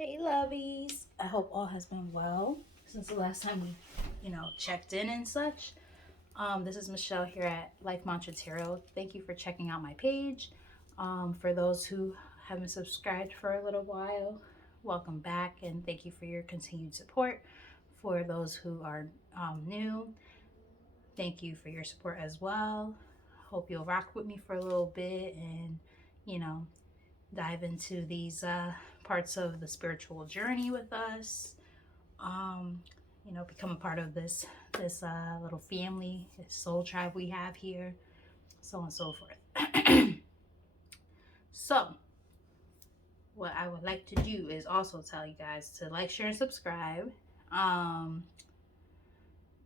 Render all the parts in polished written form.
Hey lovies, I hope all has been well since the last time we, checked in and such. This is Michelle here at Life Mantra Tarot. Thank you for checking out my page. For those who haven't subscribed for a little while, welcome back and thank you for your continued support. For those who are new, thank you for your support as well. Hope you'll rock with me for a little bit and, you know, dive into these parts of the spiritual journey with us. Um, become a part of this little family, this soul tribe we have here, so on and so forth. So, what I would like to do is also tell you guys to like, share, and subscribe. Um,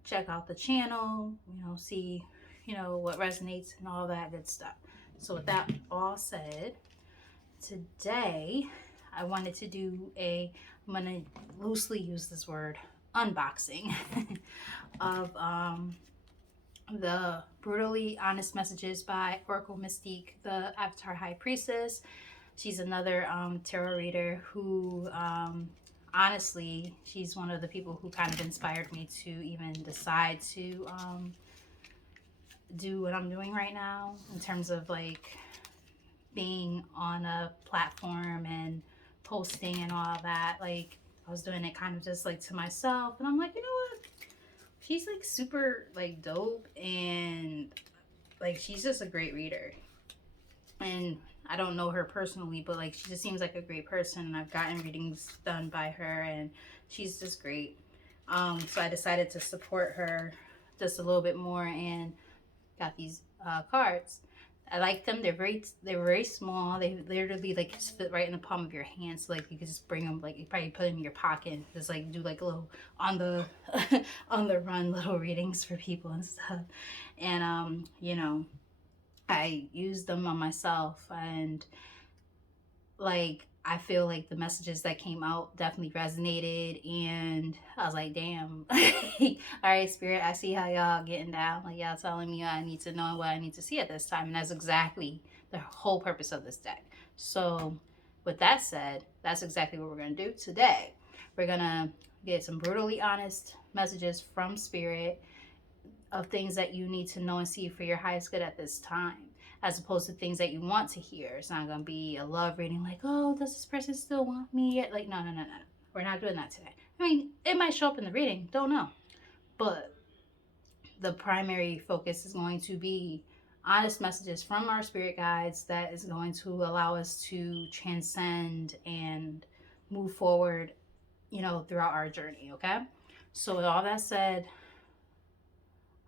Check out the channel. See, what resonates and all that good stuff. So, with that all said, today I wanted to do I'm going to loosely use this word, unboxing of the Brutally Honest Messages by Oracle Mystique, the Avatar High Priestess. She's another tarot reader who, honestly, she's one of the people who kind of inspired me to even decide to do what I'm doing right now in terms of like being on a platform and posting and all that. Like, I was doing it kind of just like to myself, and I'm like, you know what? She's like super like dope, and like she's just a great reader. And I don't know her personally, but like she just seems like a great person. And I've gotten readings done by her, and she's just great. So I decided to support her just a little bit more and got these cards. I like them. They're very small. They literally like fit right in the palm of your hand. So like you could just bring them, like you probably put them in your pocket and just like do like a little on the on the run little readings for people and stuff. And I used them on myself, and like I feel like the messages that came out definitely resonated, and I was like, damn. All right, spirit, I see how y'all getting down. Like y'all telling me what I need to know and what I need to see at this time, and that's exactly the whole purpose of this deck. So with that said, that's exactly what we're gonna do today. We're gonna get some brutally honest messages from spirit of things that you need to know and see for your highest good at this time, as opposed to things that you want to hear. It's not going to be a love reading like, oh, does this person still want me yet? Like, no, no, no, no. We're not doing that today. I mean, it might show up in the reading, don't know. But the primary focus is going to be honest messages from our spirit guides that is going to allow us to transcend and move forward, throughout our journey, okay? So, with all that said,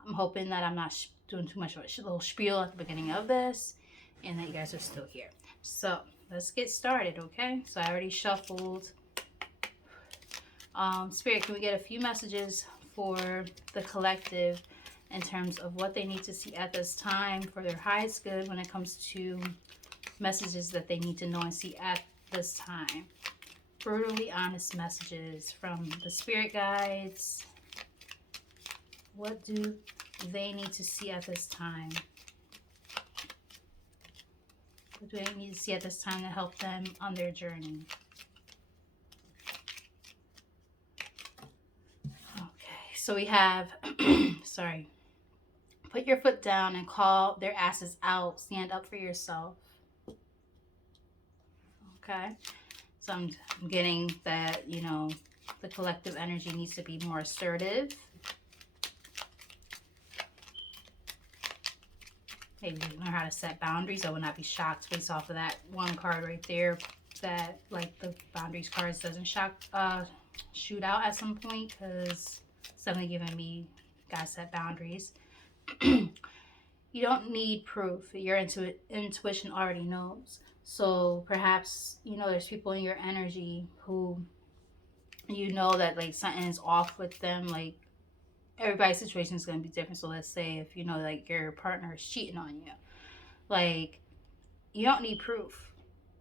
I'm hoping that I'm not doing too much of a little spiel at the beginning of this and that you guys are still here. So let's get started, okay? So I already shuffled. Spirit, can we get a few messages for the collective in terms of what they need to see at this time for their highest good when it comes to messages that they need to know and see at this time? Brutally honest messages from the spirit guides. What do they need to see at this time? What do they need to see at this time to help them on their journey? Okay, so we have, sorry, put your foot down and call their asses out. Stand up for yourself. Okay, so I'm getting that, the collective energy needs to be more assertive. Maybe learn how to set boundaries. I would not be shocked based off of that one card right there that like the boundaries cards doesn't shoot out at some point, because it's definitely giving me gotta set boundaries. You don't need proof. Your intuition already knows. So perhaps, there's people in your energy who that like something is off with them. Like everybody's situation is going to be different. So let's say if like your partner is cheating on you, like you don't need proof,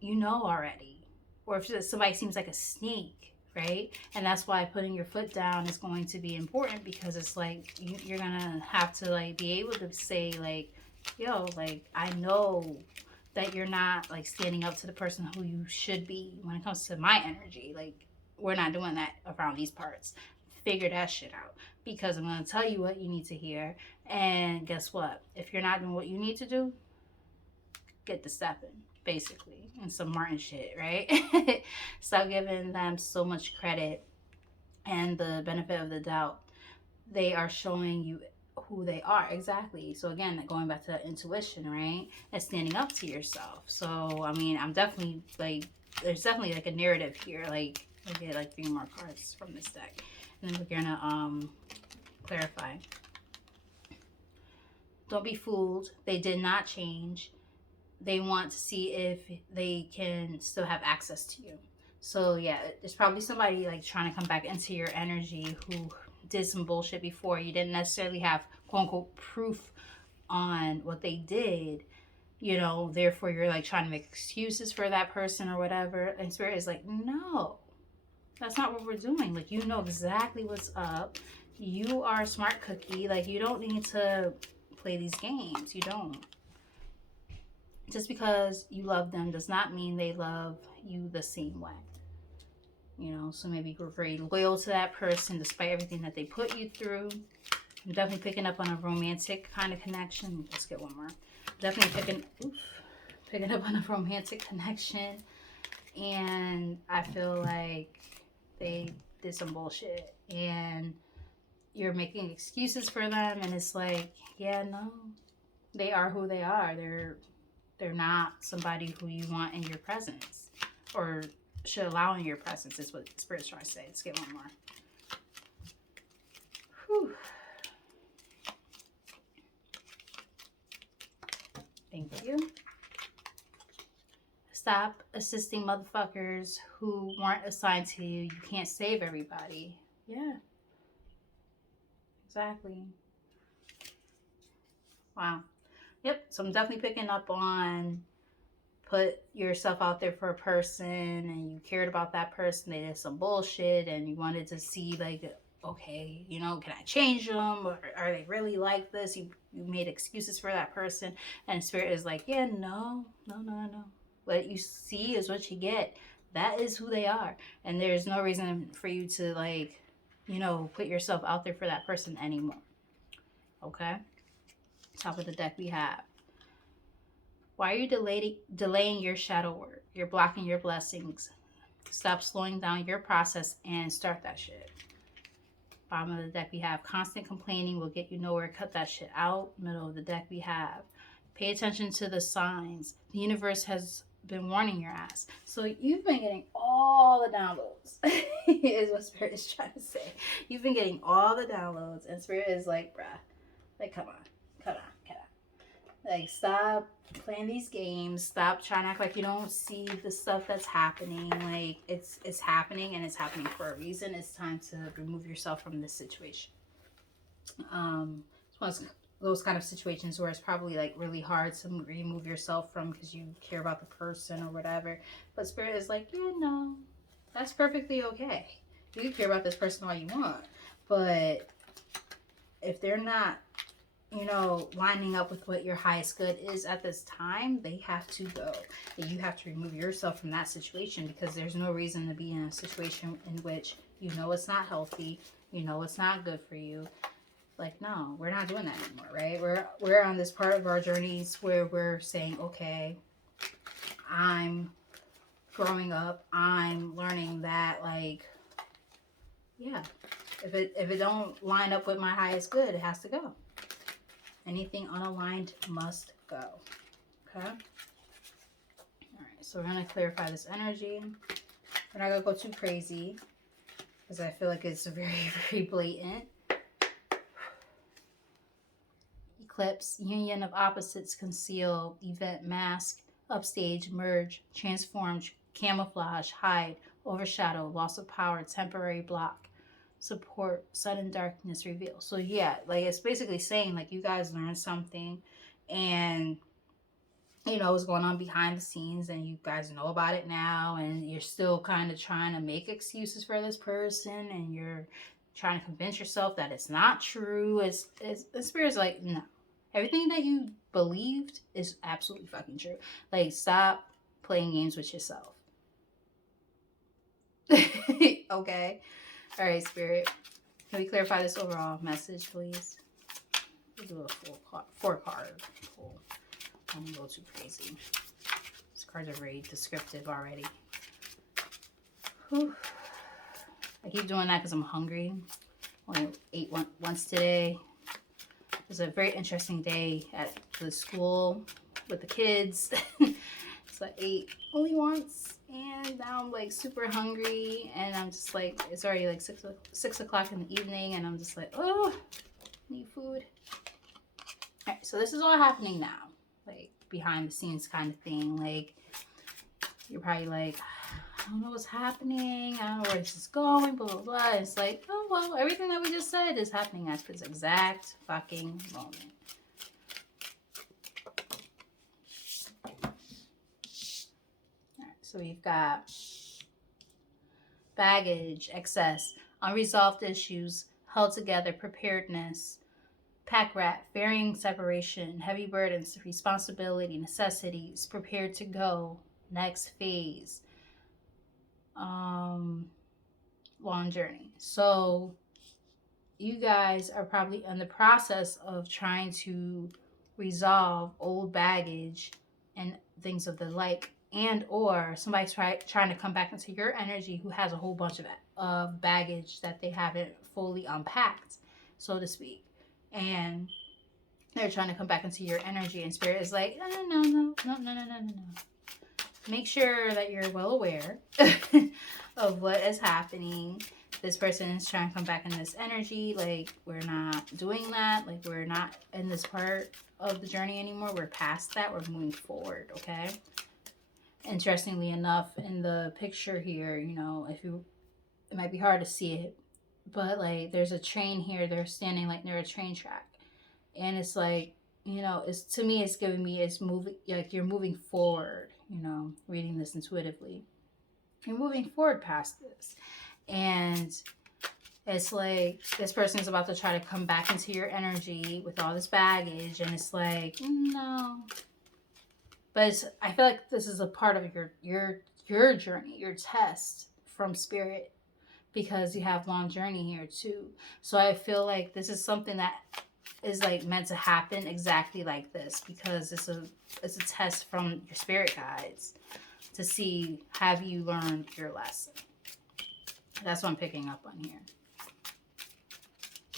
already. Or if somebody seems like a snake, right? And that's why putting your foot down is going to be important, because it's like you're gonna have to like be able to say like, yo, like I know that you're not like standing up to the person who you should be when it comes to my energy. Like, we're not doing that around these parts. Figure that shit out, because I'm going to tell you what you need to hear. And guess what? If you're not doing what you need to do, get the stepping, basically, and some Martin shit, right? Stop giving them so much credit and the benefit of the doubt. They are showing you who they are exactly. So again, going back to intuition, right? And standing up to yourself. So I mean, I'm definitely like, there's definitely like a narrative here. Like, I get like 3 more cards from this deck, and then we're gonna clarify. Don't be fooled. They did not change. They want to see if they can still have access to you. So yeah, there's probably somebody like trying to come back into your energy who did some bullshit before. You didn't necessarily have quote unquote proof on what they did, you know, therefore you're like trying to make excuses for that person or whatever. And Spirit is like, no, that's not what we're doing. Like, you know exactly what's up. You are a smart cookie. Like, you don't need to play these games. You don't. Just because you love them does not mean they love you the same way. You know, so maybe you're very loyal to that person despite everything that they put you through. I'm definitely picking up on a romantic kind of connection. Let's get one more. Definitely picking up on a romantic connection. And I feel like they did some bullshit. And you're making excuses for them. And it's like, yeah, no. They are who they are. They're not somebody who you want in your presence or should allow in your presence, is what Spirit's trying to say. Let's get one more. Whew. Thank you. Stop assisting motherfuckers who weren't assigned to you. You can't save everybody. Yeah. Exactly. Wow. Yep. So I'm definitely picking up on put yourself out there for a person and you cared about that person. They did some bullshit and you wanted to see like, okay, you know, can I change them, or are they really like this? You made excuses for that person, and Spirit is like, yeah, no. What you see is what you get. That is who they are, and there's no reason for you to like, you know, put yourself out there for that person anymore. Okay. Top of the deck we have, why are you delaying your shadow work? You're blocking your blessings. Stop slowing down your process and start that shit. Bottom of the deck we have, constant complaining will get you nowhere. Cut that shit out. Middle of the deck we have, pay attention to the signs. The universe has been warning your ass. So you've been getting all the downloads, is what Spirit is trying to say. You've been getting all the downloads, and Spirit is like, bruh, like, come on. Like, stop playing these games. Stop trying to act like you don't see the stuff that's happening. Like, it's happening, and it's happening for a reason. It's time to remove yourself from this situation. It's one of those kind of situations where it's probably like really hard to remove yourself from because you care about the person or whatever. But Spirit is like, yeah, no, that's perfectly okay. You can care about this person all you want, but if they're not, you know, lining up with what your highest good is at this time, they have to go. And you have to remove yourself from that situation, because there's no reason to be in a situation in which you know it's not healthy, you know it's not good for you. Like, no, we're not doing that anymore, right? We're on this part of our journeys where we're saying, okay, I'm growing up, I'm learning that, like, yeah, if it don't line up with my highest good, it has to go. Anything unaligned must go. Okay? Alright, so we're going to clarify this energy. We're not going to go too crazy, because I feel like it's very, very blatant. Eclipse, union of opposites, conceal, event, mask, upstage, merge, transform, camouflage, hide, overshadow, loss of power, temporary block, support, sudden darkness, reveal. So yeah, like, it's basically saying like you guys learned something, and you know what's going on behind the scenes, and you guys know about it now, and you're still kind of trying to make excuses for this person, and you're trying to convince yourself that it's not true. It's the Spirit's like, no, Everything that you believed is absolutely fucking true. Like, stop playing games with yourself. Okay. All right, Spirit. Can we clarify this overall message, please? We'll do a four card pull. Don't go too crazy. These cards are very descriptive already. Whew. I keep doing that because I'm hungry. Only ate once today. It was a very interesting day at the school with the kids. So I ate only once, and now I'm like super hungry, and I'm just like, it's already like 6 o'clock in the evening, and I'm just like, oh, I need food. All right, so this is all happening now, like behind the scenes kind of thing. Like, you're probably like, I don't know what's happening. I don't know where this is going, blah, blah, blah. It's like, oh, well, everything that we just said is happening at this exact fucking moment. All right, so we've got baggage, excess, unresolved issues, held together, preparedness, pack rat, varying separation, heavy burdens, responsibility, necessities, prepared to go, next phase, long journey. So you guys are probably in the process of trying to resolve old baggage and things of the like, and or somebody's trying to come back into your energy who has a whole bunch of baggage that they haven't fully unpacked, so to speak, and they're trying to come back into your energy, and spirit is like, no. Make sure that you're well aware of what is happening. This person is trying to come back in this energy. Like, we're not doing that. Like, we're not in this part of the journey anymore. We're past that. We're moving forward, okay? Interestingly enough, in the picture here, it might be hard to see it, but like, there's a train here. They're standing like near a train track. And it's like, it's, to me, it's giving me, it's moving, like you're moving forward, reading this intuitively. You're moving forward past this. And it's like this person is about to try to come back into your energy with all this baggage, and it's like, no. But I feel like this is a part of your journey, your test from spirit, because you have long journey here too. So I feel like this is something that is like meant to happen exactly like this, because it's a test from your spirit guides to see, have you learned your lesson. That's what I'm picking up on here.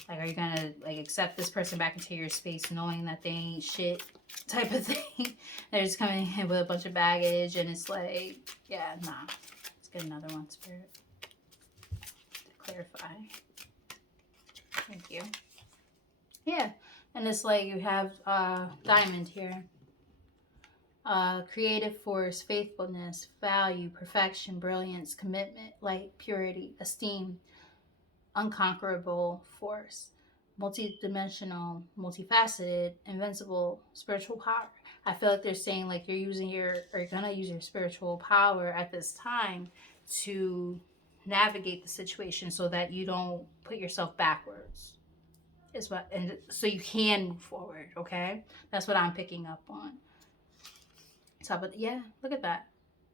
Like, are you gonna like accept this person back into your space knowing that they ain't shit type of thing? They're just coming in with a bunch of baggage, and it's like, yeah, nah. Let's get another one, spirit, to clarify. Thank you. Yeah, and it's like you have diamond here. Creative force, faithfulness, value, perfection, brilliance, commitment, light, purity, esteem, unconquerable force, multidimensional, multifaceted, invincible, spiritual power. I feel like they're saying like you're gonna use your spiritual power at this time to navigate the situation so that you don't put yourself backwards. Is what, and so you can move forward. Okay, that's what I'm picking up on. Look at that.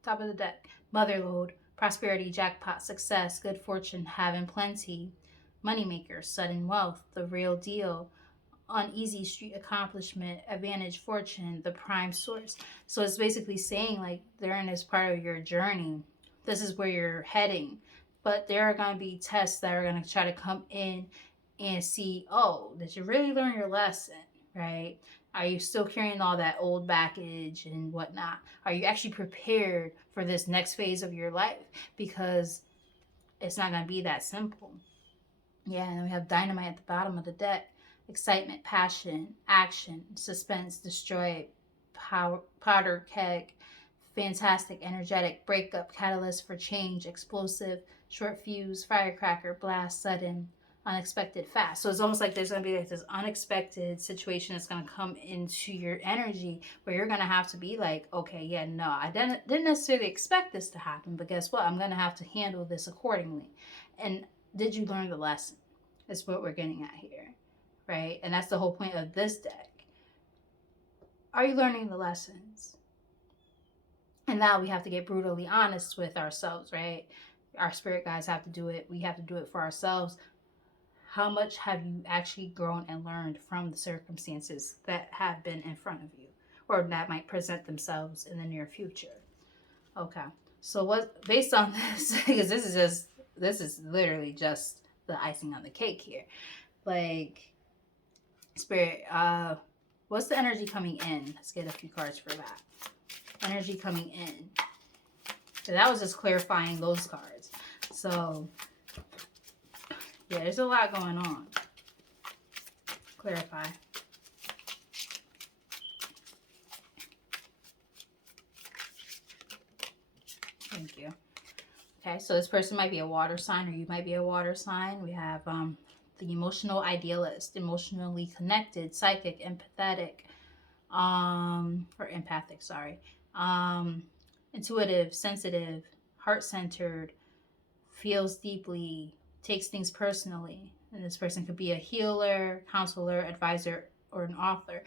Top of the deck. Motherlode, prosperity, jackpot, success, good fortune, having plenty, moneymaker, sudden wealth, the real deal, on easy street, accomplishment, advantage, fortune, the prime source. So it's basically saying like during this part of your journey, this is where you're heading. But there are going to be tests that are going to try to come in and see, oh, did you really learn your lesson, right? Are you still carrying all that old baggage and whatnot? Are you actually prepared for this next phase of your life? Because it's not going to be that simple. Yeah, and then we have dynamite at the bottom of the deck. Excitement, passion, action, suspense, destroy, powder keg, fantastic, energetic, breakup, catalyst for change, explosive, short fuse, firecracker, blast, sudden, unexpected, fast. So it's almost like there's going to be like this unexpected situation that's going to come into your energy where you're going to have to be like, okay, yeah, no, I didn't necessarily expect this to happen, but guess what? I'm going to have to handle this accordingly. And did you learn the lesson? Is what we're getting at here, right? And that's the whole point of this deck. Are you learning the lessons? And now we have to get brutally honest with ourselves, right? Our spirit guides have to do it. We have to do it for ourselves. How much have you actually grown and learned from the circumstances that have been in front of you or that might present themselves in the near future? Okay. So what based on this, because this is literally just the icing on the cake here. Like spirit, what's the energy coming in? Let's get a few cards for that. Energy coming in. So that was just clarifying those cards. So yeah, there's a lot going on. Clarify. Thank you. Okay, so this person might be a water sign, or you might be a water sign. We have the emotional idealist, emotionally connected, psychic, empathetic, or empathic, sorry, um, intuitive, sensitive, heart centered, feels deeply, takes things personally. And this person could be a healer, counselor, advisor, or an author.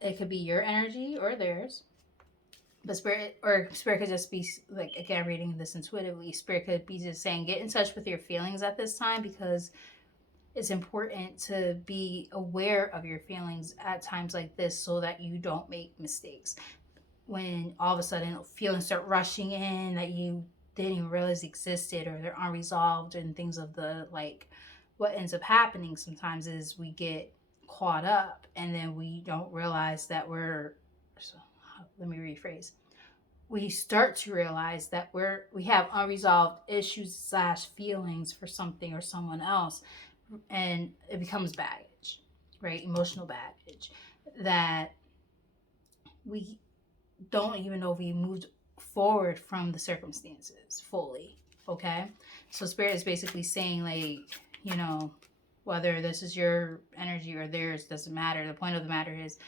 It could be your energy or theirs. But spirit could just be like, again, reading this intuitively. Spirit could be just saying, get in touch with your feelings at this time, because it's important to be aware of your feelings at times like this so that you don't make mistakes. When all of a sudden feelings start rushing in that you didn't even realize existed, or they're unresolved, and things of the like, what ends up happening sometimes is we get caught up and then we don't realize that we're, so, let me rephrase, we start to realize that we have unresolved issues slash feelings for something or someone else, and it becomes baggage, right? Emotional baggage that we don't even know if we moved forward from the circumstances fully. Okay, so spirit is basically saying, like, you know, whether this is your energy or theirs, doesn't matter. The point of the matter is,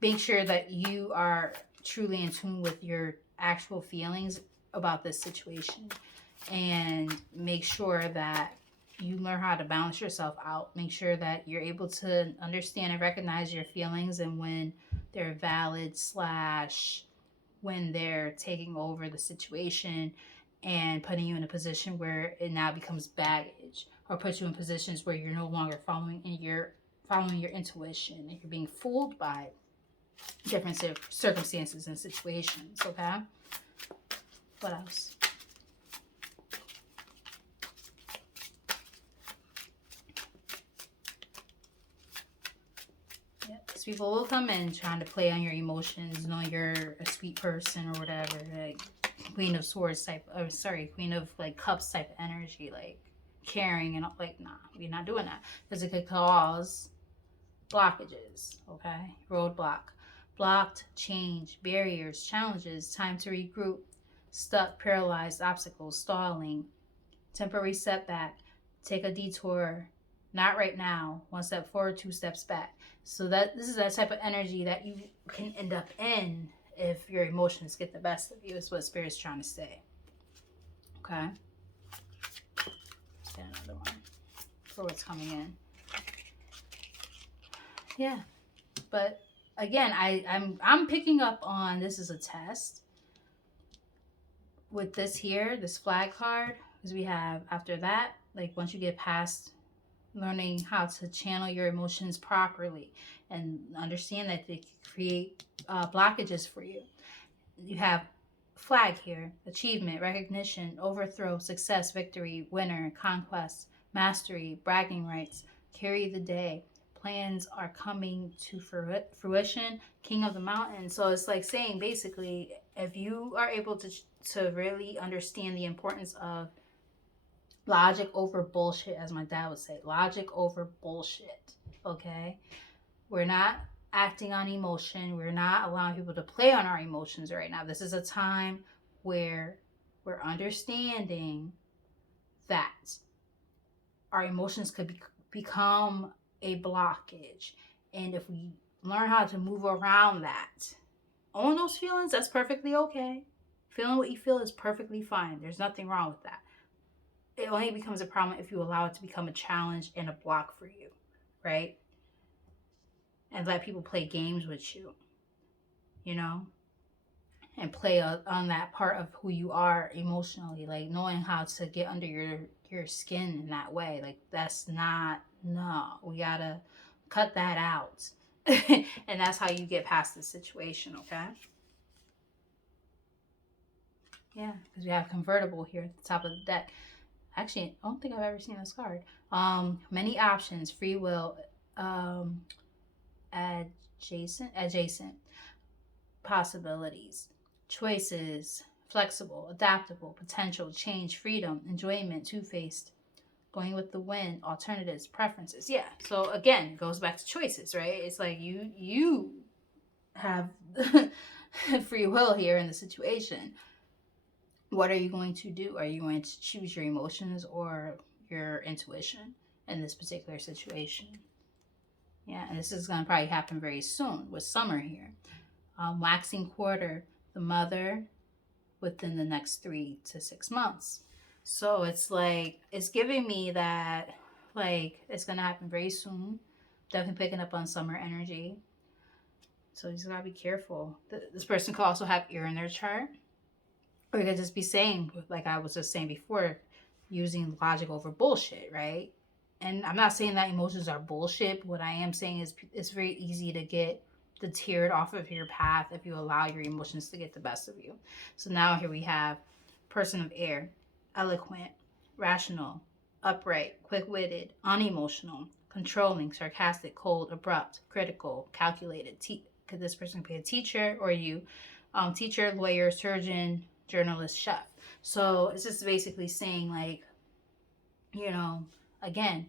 make sure that you are truly in tune with your actual feelings about this situation, and make sure that you learn how to balance yourself out. Make sure that you're able to understand and recognize your feelings, and when they're valid slash when they're taking over the situation and putting you in a position where it now becomes baggage, or puts you in positions where you're no longer following your intuition, and you're being fooled by different circumstances and situations. Okay, what else? Yeah, because people will come in trying to play on your emotions, knowing you're a sweet person or whatever, like Queen of Swords type, or sorry, Queen of like Cups type of energy, like caring and like, nah, we're not doing that, because it could cause blockages. Okay, roadblock, blocked, change, barriers, challenges, time to regroup, stuck, paralyzed, obstacles, stalling, temporary setback, take a detour, not right now, one step forward, two steps back. So that this is that type of energy that you can end up in if your emotions get the best of you, is what spirit's trying to say. Okay, get another one for what's coming in. Yeah, but again, I'm picking up on, this is a test with this here, this flag card, because we have, after that, like once you get past learning how to channel your emotions properly and understand that they create blockages for you. You have flag here: achievement, recognition, overthrow, success, victory, winner, conquest, mastery, bragging rights, carry the day. Plans are coming to fruition, king of the mountain. So it's like saying basically, if you are able to really understand the importance of logic over bullshit, as my dad would say, logic over bullshit. Okay, we're not acting on emotion. We're not allowing people to play on our emotions right now. This is a time where we're understanding that our emotions could become a blockage, and if we learn how to move around that, own those feelings, that's perfectly okay. Feeling what you feel is perfectly fine. There's nothing wrong with that. It only becomes a problem if you allow it to become a challenge and a block for you, right? And let people play games with you. you know, and play on that part of who you are emotionally, like knowing how to get under your skin in that way. Like that's not, no, we gotta cut that out. And that's how you get past the situation, okay? Yeah, because we have convertible here at the top of the deck. Actually, I don't think I've ever seen this card. Many options, free will, um, adjacent possibilities, choices, flexible, adaptable, potential, change, freedom, enjoyment, two-faced, going with the wind, alternatives, preferences. Yeah. So again, it goes back to choices, right? It's like you have free will here in the situation. What are you going to do? Are you going to choose your emotions or your intuition in this particular situation? Yeah, and this is going to probably happen very soon with summer here. Waxing quarter, the mother within the next 3 to 6 months. So it's like, it's giving me that, like, it's going to happen very soon. Definitely picking up on summer energy. So you just got to be careful. This person could also have ear in their chart. Or you could just be saying, like I was just saying before, using logic over bullshit, right? And I'm not saying that emotions are bullshit. What I am saying is it's very easy to get deterred off of your path if you allow your emotions to get the best of you. So now here we have person of air, eloquent, rational, upright, quick witted, unemotional, controlling, sarcastic, cold, abrupt, critical, calculated. Could this person be a teacher or you? Teacher, lawyer, surgeon, journalist, chef. So it's just basically saying, like, you know, again,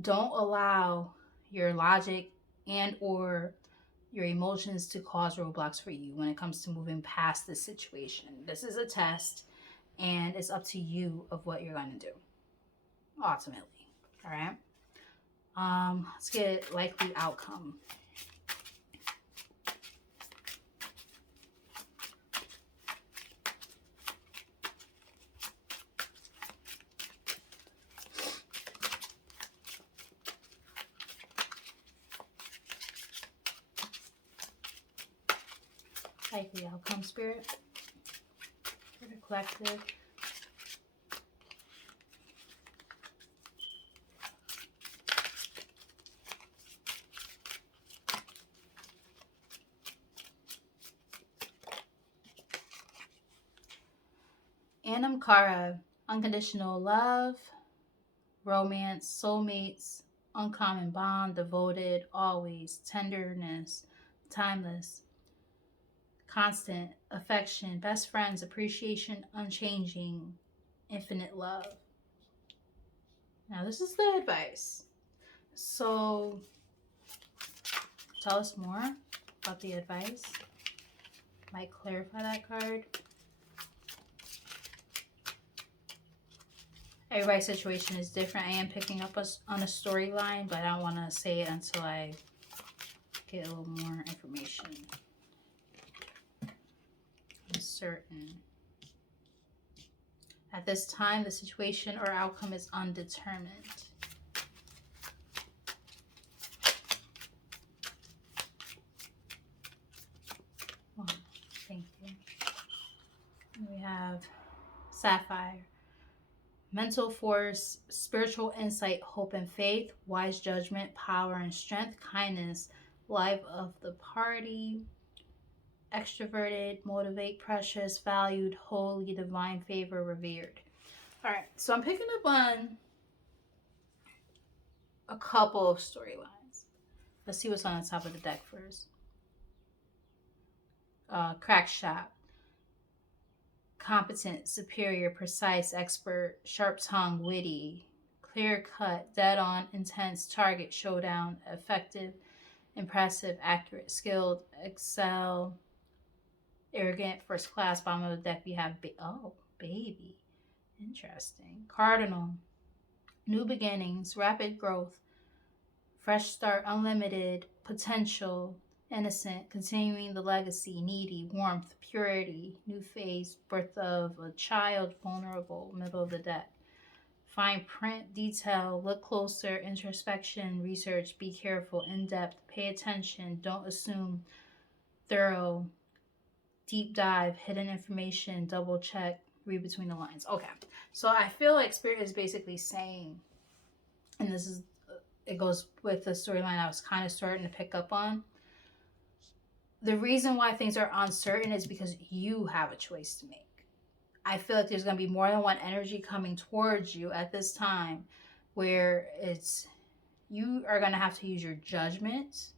don't allow your logic and or your emotions to cause roadblocks for you when it comes to moving past this situation. This is a test, and it's up to you of what you're going to do ultimately. All right. Let's get likely outcome. Likely outcome, spirit. For the collective. Anam Cara, unconditional love, romance, soulmates, uncommon bond, devoted, always, tenderness, timeless, constant, affection, best friends, appreciation, unchanging, infinite love. Now, this is the advice. So, tell us more about the advice. Might clarify that card. Everybody's situation is different. I am picking up on a storyline, but I don't want to say it until I get a little more information. Uncertain. At this time, the situation or outcome is undetermined. Oh, thank you. We have Sapphire. Mental force, spiritual insight, hope and faith, wise judgment, power and strength, kindness, life of the party, extroverted, motivate, precious, valued, holy, divine favor, revered. All right, so I'm picking up on a couple of storylines. Let's see what's on the top of the deck first. Crack shot, competent, superior, precise, expert, sharp tongue, witty, clear cut, dead on, intense, target, showdown, effective, impressive, accurate, skilled, excel, arrogant, first class. Bottom of the deck we have baby, interesting. Cardinal, new beginnings, rapid growth, fresh start, unlimited potential, innocent, continuing the legacy, needy, warmth, purity, new phase, birth of a child, vulnerable, middle of the deck. Fine print, detail, look closer, introspection, research, be careful, in depth, pay attention, don't assume. thorough, deep dive, hidden information, double check, read between the lines. Okay. So I feel like Spirit is basically saying, and this is, it goes with the storyline I was kind of starting to pick up on. The reason why things are uncertain is because you have a choice to make. I feel like there's going to be more than one energy coming towards you at this time where it's you are going to have to use your judgment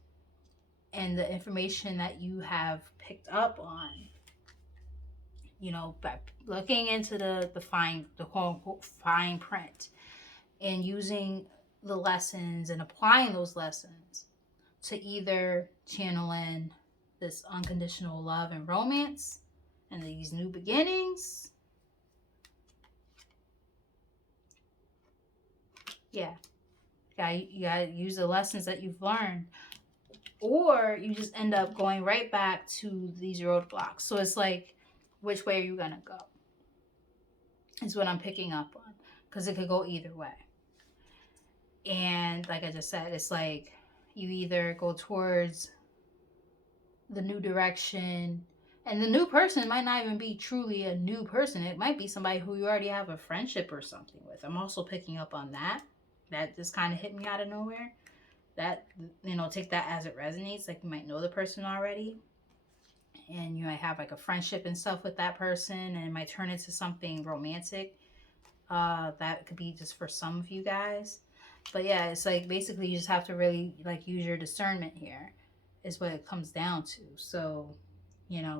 and the information that you have picked up on, by looking into the quote unquote fine print and using the lessons and applying those lessons to either channel in this unconditional love and romance and these new beginnings. Yeah. You gotta use the lessons that you've learned. Or you just end up going right back to these roadblocks. So it's like, which way are you gonna go? Is what I'm picking up on. Because it could go either way. And like I just said, it's like you either go towards the new direction, and the new person might not even be truly a new person. It might be somebody who you already have a friendship or something with. I'm also picking up on that. That just kind of hit me out of nowhere. That, take that as it resonates. Like, you might know the person already, and you might have like a friendship and stuff with that person, and it might turn into something romantic. That could be just for some of you guys. But yeah, it's like basically you just have to really like use your discernment here, is what it comes down to. So,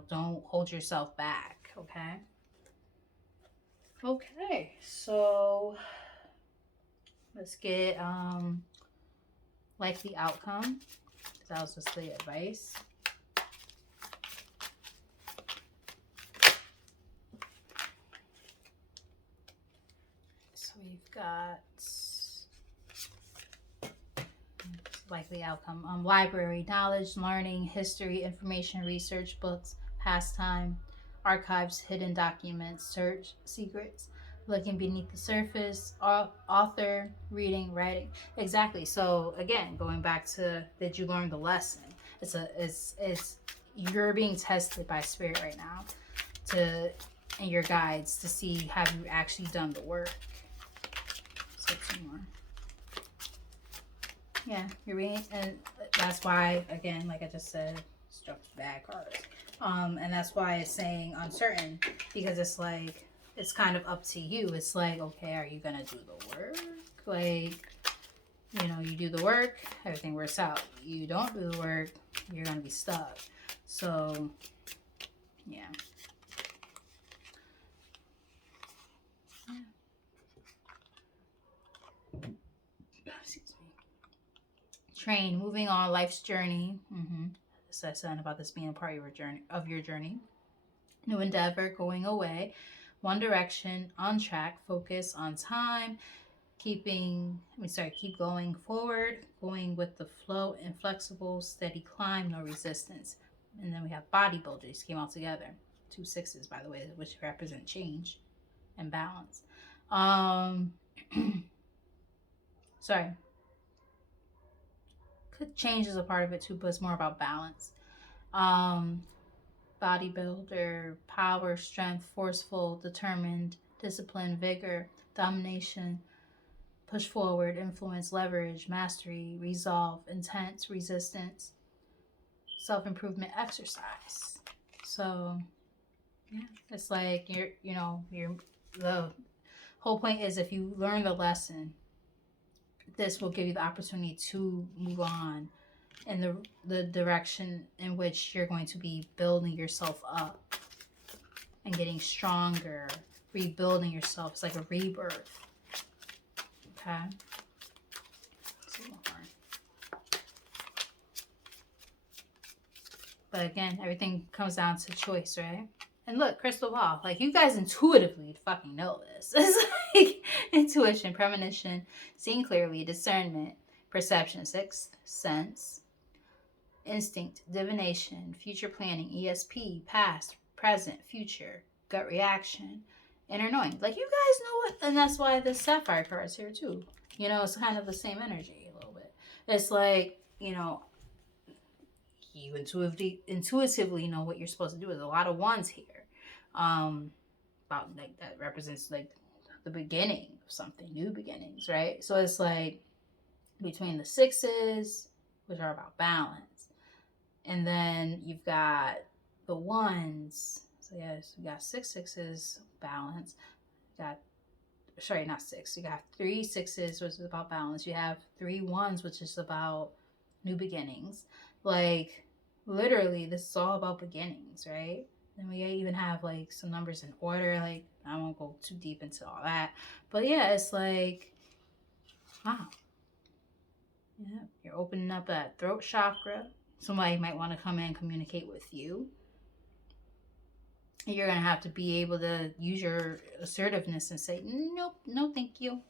don't hold yourself back, okay? Okay, so let's get likely outcome. That was just the advice. So we've got likely outcome. Library, knowledge, learning, history, information, research, books, pastime, archives, hidden documents, search, secrets, looking beneath the surface, author, reading, writing. Exactly. So again, going back to, did you learn the lesson? It's you're being tested by Spirit right now and your guides to see, have you actually done the work. So 2 more. Yeah, you're being, and that's why, again, like I just said, struck bad cards. And that's why it's saying uncertain, because it's like, it's kind of up to you. It's like, okay, are you gonna do the work? Like, you do the work, everything works out. You don't do the work, you're gonna be stuck. So, yeah. Excuse me. Train, moving on, life's journey. So I said about this being a part of your journey. New endeavor, going away. One direction, on track, focus on time, keep going forward, going with the flow, inflexible, steady climb, no resistance. And then we have bodybuilders came all together. 2 6s, by the way, which represent change and balance. Sorry. Change is a part of it too, but it's more about balance. Bodybuilder, power, strength, forceful, determined, discipline, vigor, domination, push forward, influence, leverage, mastery, resolve, intense, resistance, self-improvement, exercise. So, yeah, it's like the whole point is, if you learn the lesson, this will give you the opportunity to move on in the direction in which you're going to be building yourself up and getting stronger, rebuilding yourself. It's like a rebirth. Okay. Let's see more. But again, everything comes down to choice, right? And look, crystal ball. Like, you guys intuitively fucking know this. It's like intuition, premonition, seeing clearly, discernment, perception, sixth sense, instinct, divination, future planning, ESP, past, present, future, gut reaction, inner knowing. Like, you guys know what, and that's why the sapphire card's here too. It's kind of the same energy a little bit. It's like, you intuitively know what you're supposed to do. There's a lot of ones here. About like that represents like the beginning of something, new beginnings, right? So it's like between the sixes, which are about balance, and then you've got the ones. So yes, you got six sixes, balance. You got, sorry, not six. You got three sixes, which is about balance. You have three ones, which is about new beginnings. Like literally, this is all about beginnings, right? And we even have like some numbers in order. Like I won't go too deep into all that, but yeah, it's like wow, yeah, you're opening up that throat chakra. Somebody might want to come in and communicate with you. You're gonna have to be able to use your assertiveness and say nope, no, thank you.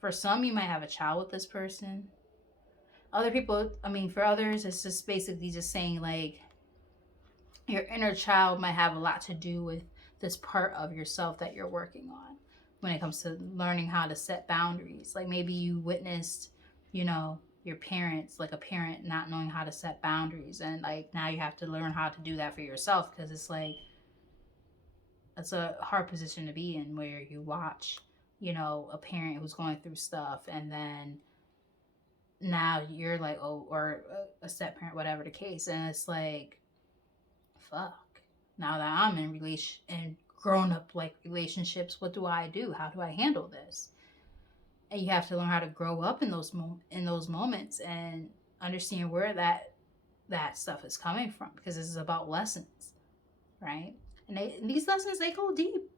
For some, you might have a child with this person. Other people, I mean, for others, it's just basically just saying like your inner child might have a lot to do with this part of yourself that you're working on when it comes to learning how to set boundaries. Like maybe you witnessed, you know, your parents, like a parent not knowing how to set boundaries, and like now you have to learn how to do that for yourself, because it's like it's a hard position to be in where you watch, you know, a parent who's going through stuff, and then now you're like, oh, or a step parent, whatever the case, and it's like, fuck. Now that I'm in relation and grown up like relationships, what do I do? How do I handle this? And you have to learn how to grow up in those moments and understand where that stuff is coming from, because this is about lessons, right? And these lessons, they go deep.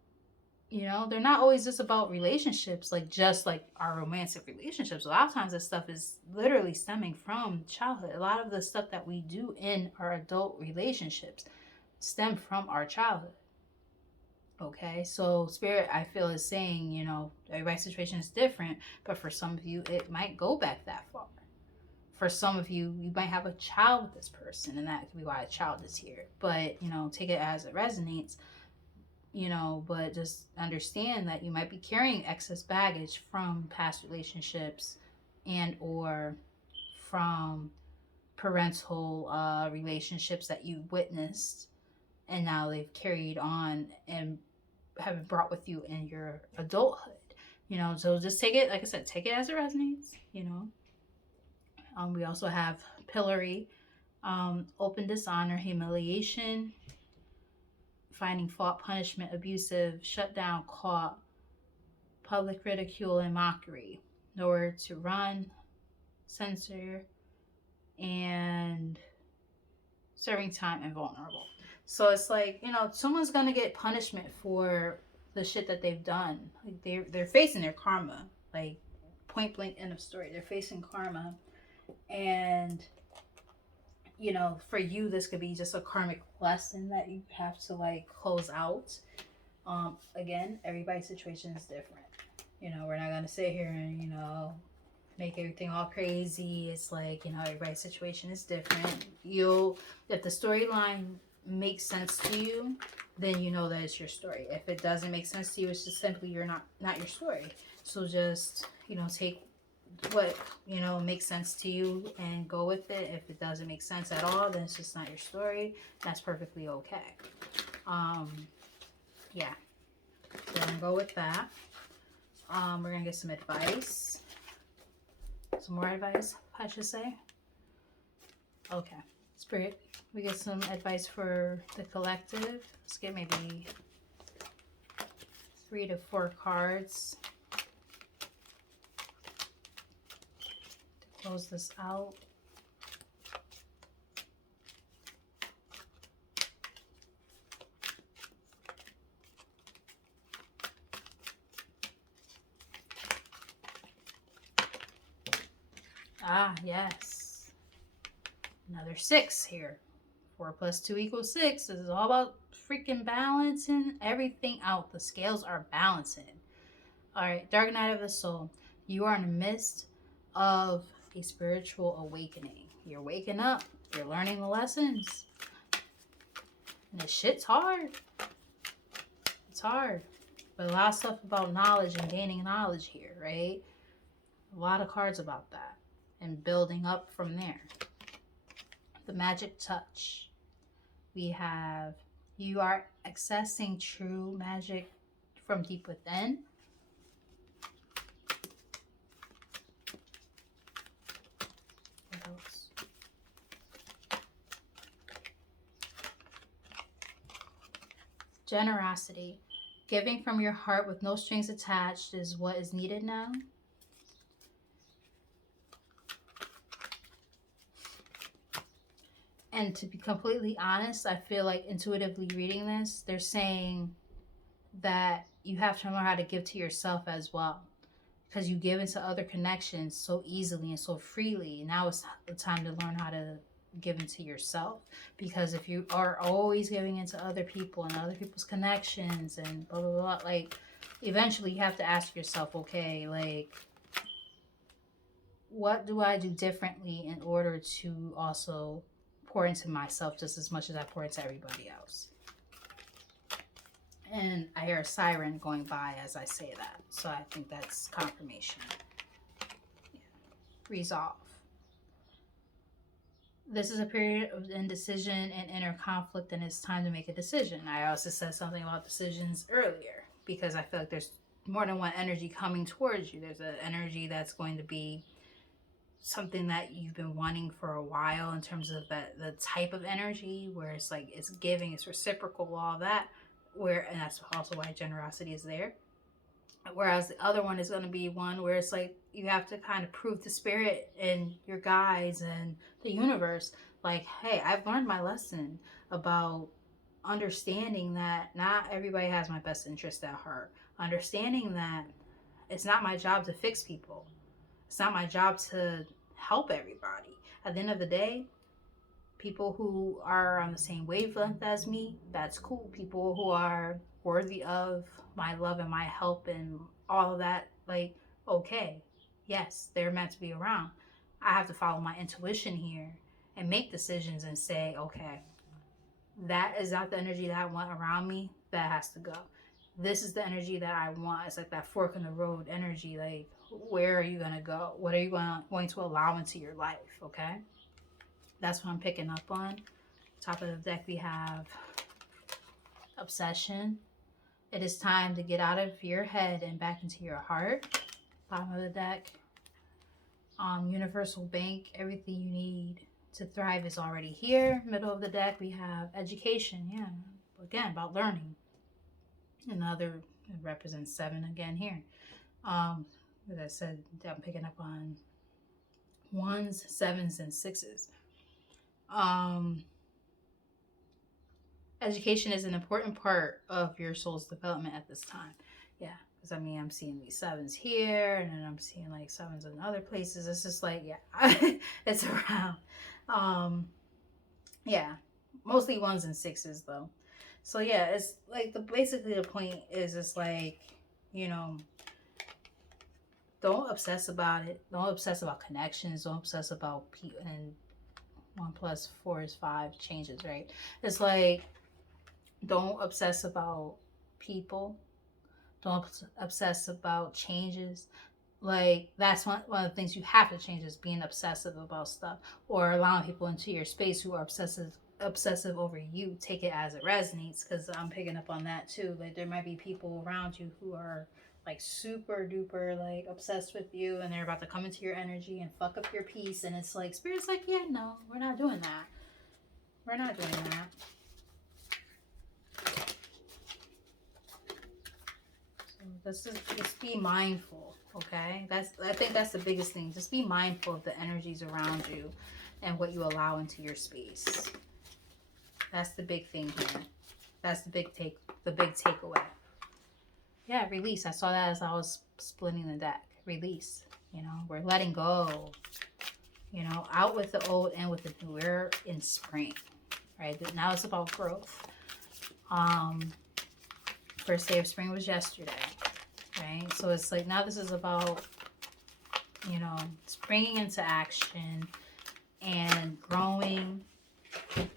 You know, they're not always just about relationships, like just like our romantic relationships. A lot of times, this stuff is literally stemming from childhood. A lot of the stuff that we do in our adult relationships stem from our childhood. Okay, so spirit, I feel, is saying, you know, everybody's situation is different, but for some of you, it might go back that far. For some of you, you might have a child with this person, and that could be why a child is here. But, you know, take it as it resonates, you know, but just understand that you might be carrying excess baggage from past relationships and or from parental relationships that you witnessed, and now they've carried on and have been brought with you in your adulthood. You know, so just take it, like I said, take it as it resonates, you know. We also have pillory, open dishonor, humiliation, finding fault, punishment, abusive, shut down, caught, public ridicule and mockery, nowhere to run, censor, and serving time and vulnerable. So it's like, you know, someone's gonna get punishment for the shit that they've done. Like they're facing their karma. Like point blank, end of story. They're facing karma, and you know, for you, this could be just a karmic lesson that you have to like close out. Again, everybody's situation is different. You know, we're not gonna sit here and, you know, make everything all crazy. It's like, you know, everybody's situation is different. If the storyline makes sense to you, then you know that it's your story. If it doesn't make sense to you, it's just simply you're not your story. So just, you know, take what, you know, makes sense to you and go with it. If it doesn't make sense at all, then it's just not your story. That's perfectly okay. Yeah, we're gonna go with that. We're gonna get some advice, some more advice, I should say. Okay, spirit, we get some advice for the collective. Let's get maybe 3 to 4 cards to close this out. Ah, yes. Another 6 here. 4 plus 2 equals 6. This is all about freaking balancing everything out. The scales are balancing. All right, Dark Night of the Soul. You are in the midst of a spiritual awakening. You're waking up. You're learning the lessons. And this shit's hard. It's hard. But a lot of stuff about knowledge and gaining knowledge here, right? A lot of cards about that. And building up from there. the magic touch. We have you are accessing true magic from deep within. What else? Generosity. Giving from your heart with no strings attached is what is needed now. And to be completely honest, I feel like intuitively reading this, they're saying that you have to learn how to give to yourself as well. Because you give into other connections so easily and so freely. Now it's the time to learn how to give into yourself. Because if you are always giving into other people and other people's connections and blah, blah, blah, like, eventually you have to ask yourself, okay, like, what do I do differently in order to also pour into myself just as much as I pour into everybody else? And I hear a siren going by as I say that. So I think that's confirmation. Yeah. Resolve. This is a period of indecision and inner conflict, and it's time to make a decision. I also said something about decisions earlier because I feel like there's more than one energy coming towards you. There's an energy that's going to be something that you've been wanting for a while in terms of the type of energy where it's like it's giving, it's reciprocal, all that. And that's also why generosity is there. Whereas the other one is going to be one where it's like you have to kind of prove to spirit and your guides and the universe, like, hey, I've learned my lesson about understanding that not everybody has my best interest at heart. Understanding that it's not my job to fix people. It's not my job to help everybody. At the end of the day, people who are on the same wavelength as me, that's cool. People who are worthy of my love and my help and all of that, like, okay, yes, they're meant to be around. I have to follow my intuition here and make decisions and say, okay, that is not the energy that I want around me. That has to go. This is the energy that I want. It's like that fork in the road energy. Like, where are you going to go? What are you going to allow into your life? Okay. That's what I'm picking up on. Top of the deck, we have obsession. It is time to get out of your head and back into your heart. Bottom of the deck, universal bank. Everything you need to thrive is already here. Middle of the deck, we have education. Yeah, again, about learning. Another, it represents 7 again here. As I said, I'm picking up on 1s, 7s, and 6s. Education is an important part of your soul's development at this time. Yeah, because I mean, I'm seeing these 7s here, and then I'm seeing like 7s in other places. It's just like, yeah, it's around. Yeah, mostly 1s and 6s though. So yeah, it's like basically the point is it's like, you know, don't obsess about it. Don't obsess about connections. Don't obsess about people. And 1 plus 4 is 5 changes, right? It's like, don't obsess about people. Don't obsess about changes. Like, that's one of the things you have to change is being obsessive about stuff or allowing people into your space who are obsessive over you. Take it as it resonates, because I'm picking up on that too. Like, there might be people around you who are like super duper like obsessed with you, and they're about to come into your energy and fuck up your peace, and it's like spirit's like, yeah, no, we're not doing that. We're not doing that. Just be mindful, okay? I think that's the biggest thing. Just be mindful of the energies around you and what you allow into your space. That's the big thing here. That's the big takeaway. Yeah, release. I saw that as I was splitting the deck. Release. You know, we're letting go. You know, out with the old and with the new. We're in spring, right? Now it's about growth. First day of spring was yesterday, right? So it's like now this is about, you know, springing into action and growing. You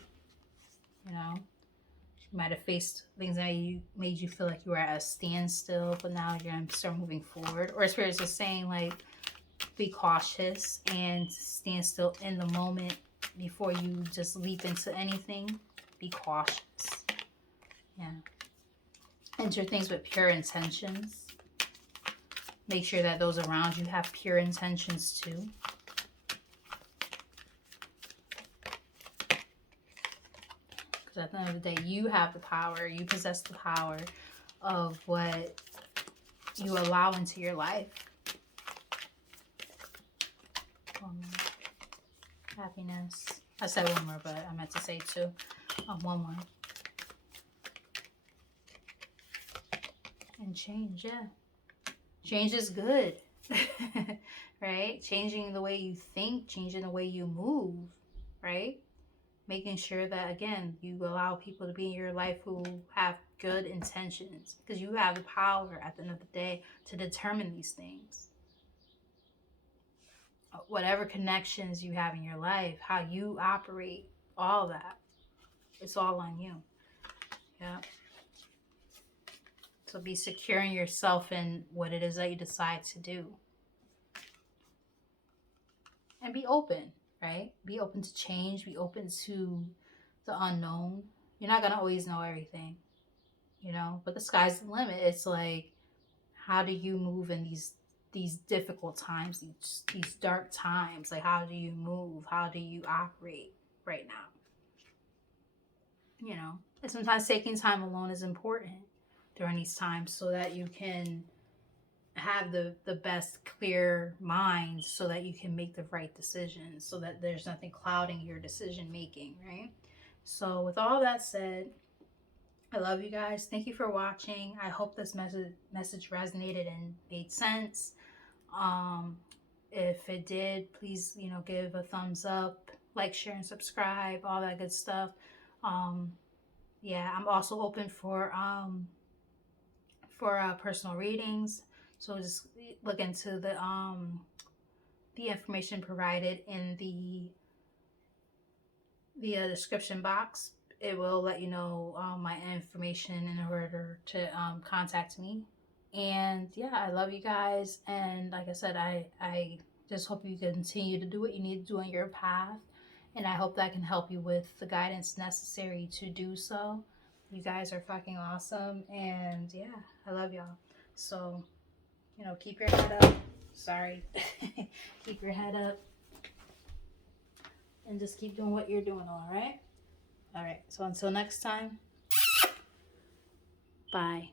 know, you might have faced things that made you feel like you were at a standstill, but now you're going to start moving forward. Or Spirit's just saying, like, be cautious and stand still in the moment before you just leap into anything, be cautious. Yeah. Enter things with pure intentions. Make sure that those around you have pure intentions too. Because at the end of the day, you have the power. You possess the power of what you allow into your life. Happiness. I said one more, but I meant to say two. One more. And change, yeah. Change is good. Right? Changing the way you think, changing the way you move, right? Making sure that, again, you allow people to be in your life who have good intentions, because you have the power at the end of the day to determine these things. Whatever connections you have in your life, how you operate, all that, it's all on you. Yeah. So be secure in yourself and what it is that you decide to do. And be open, right? Be open to change. Be open to the unknown. You're not going to always know everything, but the sky's the limit. It's like, how do you move in these difficult times, these dark times? Like, how do you move? How do you operate right now? And sometimes taking time alone is important during these times so that you can have the best clear mind, so that you can make the right decisions, so that there's nothing clouding your decision making, right? So with all that said, I love you guys. Thank you for watching. I hope this message resonated and made sense. If it did, please give a thumbs up, like, share, and subscribe, all that good stuff. Yeah, I'm also open for personal readings. So just look into the information provided in the description box. It will let you know my information in order to contact me. And yeah, I love you guys. And like I said, I just hope you continue to do what you need to do on your path. And I hope that can help you with the guidance necessary to do so. You guys are fucking awesome. And yeah, I love y'all. So, keep your head up. Sorry. Keep your head up. And just keep doing what you're doing, all right? All right. So until next time, bye.